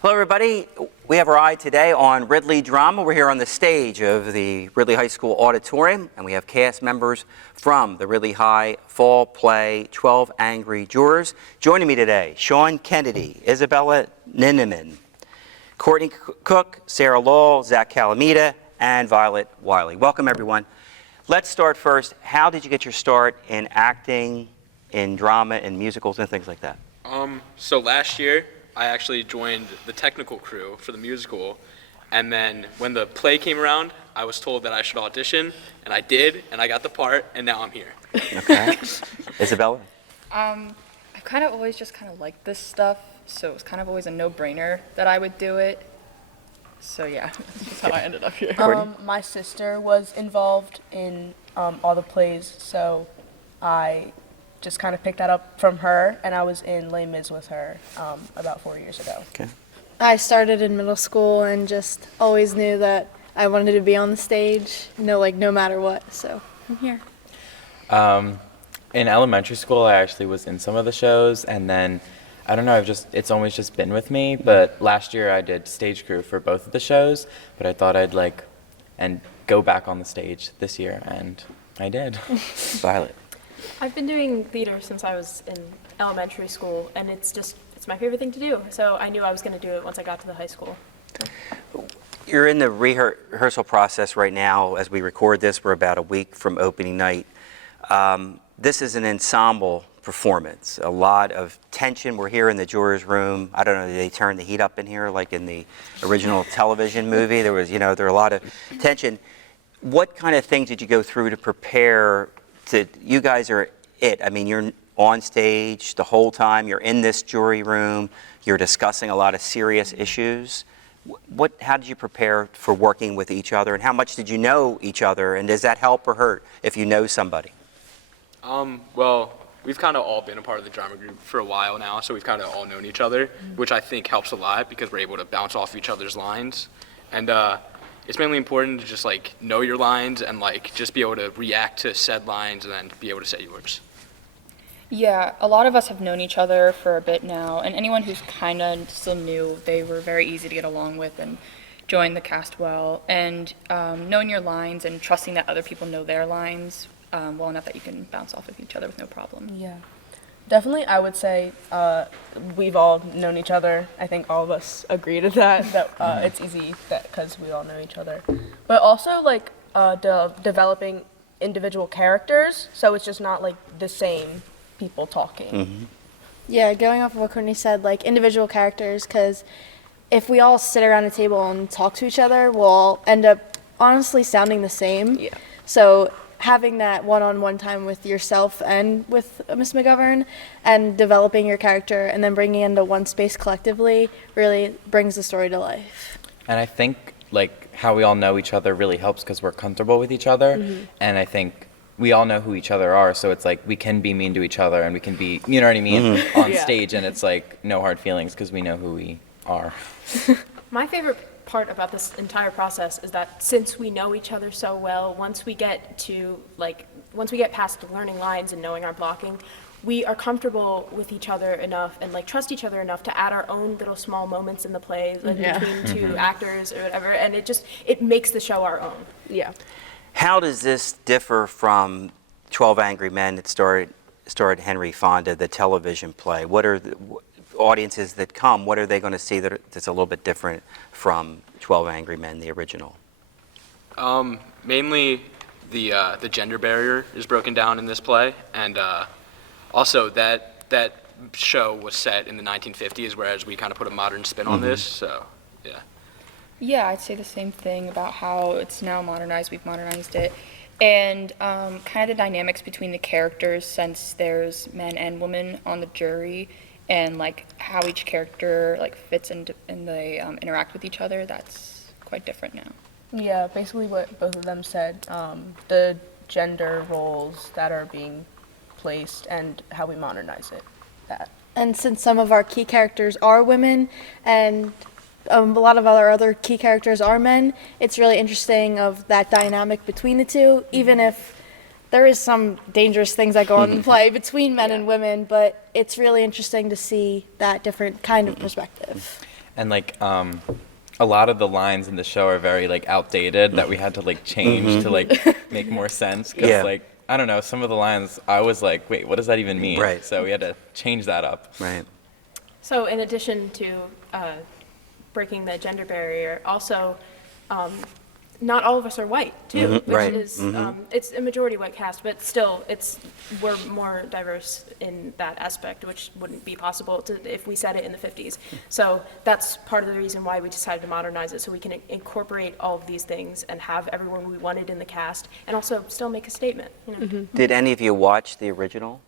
Hello, everybody. We have our eye today on Ridley drama. We're here on the stage of the Ridley High School Auditorium, and we have cast members from the Ridley High Fall Play 12 Angry Jurors. Joining me today, Sean Kennedy, Isabella Ninneman, Courtney Cook, Sarah Lowell, Zach Calamita, and Violet Wiley. Welcome, everyone. Let's start first. How did you get your start in acting, in drama, in musicals, and things like that? So last year, I actually joined the technical crew for the musical, and then when the play came around, I was told that I should audition, and I did, and I got the part, and now I'm here. Okay. Isabella? I kind of always just kind of liked this stuff, so it was kind of always a no-brainer that I would do it. So yeah, that's how I ended up here. My sister was involved in all the plays, so I just kind of picked that up from her, and I was in Les Mis with her about 4 years ago. Okay. I started in middle school and just always knew that I wanted to be on the stage, no matter what, so I'm here. In elementary school, I actually was in some of the shows, and then, I don't know, it's always just been with me, but last year I did stage crew for both of the shows, but I thought I'd go back on the stage this year, and I did. Violet? I've been doing theater since I was in elementary school, and it's my favorite thing to do. So I knew I was going to do it once I got to the high school. You're in the rehearsal process right now. As we record this, we're about a week from opening night. This is an ensemble performance, a lot of tension. We're here in the jurors' room. I don't know, did they turn the heat up in here like in the original television movie? There was, there were a lot of tension. What kind of things did you go through to prepare you guys are it? I mean, you're on stage the whole time. You're in this jury room. You're discussing a lot of serious issues. How did you prepare for working with each other, and how much did you know each other, and does that help or hurt if you know somebody? Well, we've kind of all been a part of the drama group for a while now, so we've kind of all known each other, which I think helps a lot because we're able to bounce off each other's lines. And it's mainly important to just know your lines and just be able to react to said lines and then be able to say yours. Yeah, a lot of us have known each other for a bit now, and anyone who's kind of still new, they were very easy to get along with and join the cast well. And knowing your lines and trusting that other people know their lines well enough that you can bounce off of each other with no problem. Yeah. Definitely, I would say we've all known each other. I think all of us agree to that it's easy because we all know each other. But also, developing individual characters, so it's just not the same people talking. Mm-hmm. Yeah, going off of what Courtney said, individual characters, because if we all sit around a table and talk to each other, we'll all end up honestly sounding the same. Yeah. So having that one-on-one time with yourself and with Miss McGovern and developing your character and then bringing it into one space collectively really brings the story to life. And I think how we all know each other really helps because we're comfortable with each other, and I think we all know who each other are, so it's we can be mean to each other and we can be, you know what I mean, on stage, and it's no hard feelings because we know who we are. My favorite part about this entire process is that since we know each other so well, once we get past learning lines and knowing our blocking, we are comfortable with each other enough and trust each other enough to add our own little small moments in the plays between two actors or whatever, and it makes the show our own. Yeah. How does this differ from 12 Angry Men that starred Henry Fonda, the television play? What are the audiences that come, what are they going to see that's a little bit different from 12 Angry Men, the original? Mainly the gender barrier is broken down in this play, and also that show was set in the 1950s, whereas we kind of put a modern spin on this, so yeah. Yeah, I'd say the same thing about how it's now modernized, we've modernized it. And kind of the dynamics between the characters, since there's men and women on the jury, and how each character fits and they interact with each other, that's quite different now. Yeah, basically what both of them said, the gender roles that are being placed and how we modernize it. And since some of our key characters are women and a lot of our other key characters are men, it's really interesting of that dynamic between the two, even if there is some dangerous things that go on in play between men and women, but it's really interesting to see that different kind of perspective. And like a lot of the lines in the show are very like outdated that we had to like change to like make more sense. 'Cause, Yeah. like I don't know, some of the lines I was like, wait, what does that even mean? Right. So we had to change that up. Right. So in addition to breaking the gender barrier, also, not all of us are white, too, which right. is, it's a majority white cast, but still, we're more diverse in that aspect, which wouldn't be possible if we said it in the 50s. So that's part of the reason why we decided to modernize it, so we can incorporate all of these things and have everyone we wanted in the cast, and also still make a statement, you know? Did any of you watch the original?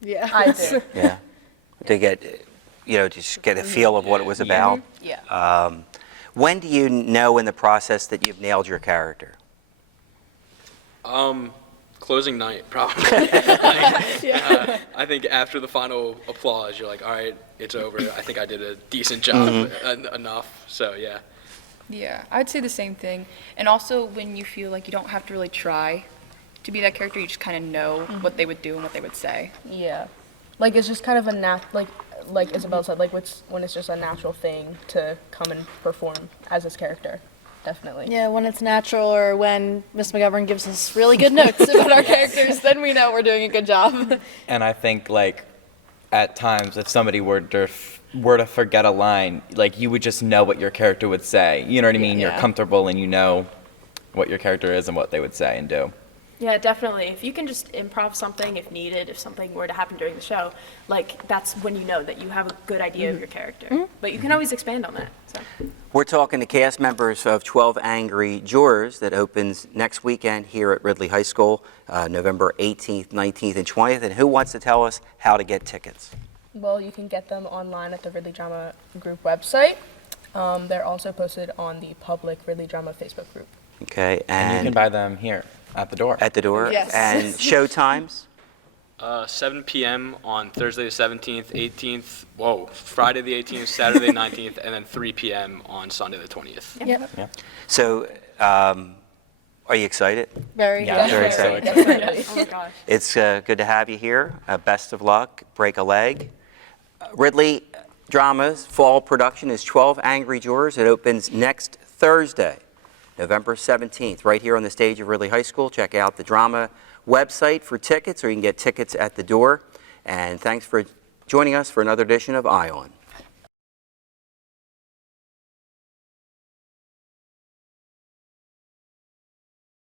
Yeah. I do. Yeah. To get, just get a feel of what it was about? Yeah. When do you know in the process that you've nailed your character? Closing night, probably. I think after the final applause, you're like, all right, it's over. I think I did a decent job, enough. So yeah. Yeah, I'd say the same thing. And also when you feel like you don't have to really try to be that character, you just kind of know what they would do and what they would say. Yeah. Like, it's just kind of a like Isabel said, like, when it's just a natural thing to come and perform as this character. Definitely. Yeah, when it's natural or when Miss McGovern gives us really good notes about our characters, then we know we're doing a good job. And I think like at times if somebody were to forget a line, like you would just know what your character would say. You know what I mean? You're Yeah. comfortable and you know what your character is and what they would say and do. Yeah, definitely. If you can just improv something if needed, if something were to happen during the show, like, that's when you know that you have a good idea of your character. But you can always expand on that, so. We're talking to cast members of 12 Angry Jurors that opens next weekend here at Ridley High School, November 18th, 19th, and 20th. And who wants to tell us how to get tickets? Well, you can get them online at the Ridley Drama Group website. They're also posted on the public Ridley Drama Facebook group. Okay, And you can buy them here at the door. at the door? Yes. And show times? 7 p.m. on Thursday the 17th, 18th, Friday the 18th, Saturday the 19th, and then 3 p.m. on Sunday the 20th. Yep. So, are you excited? Very Yeah, good. Very excited. Definitely. Oh my gosh. It's good to have you here. Best of luck. Break a leg. Ridley Drama's fall production is 12 Angry Jurors. It opens next Thursday, November 17th, right here on the stage of Ridley High School. Check out the drama website for tickets, or you can get tickets at the door. And thanks for joining us for another edition of Eye On.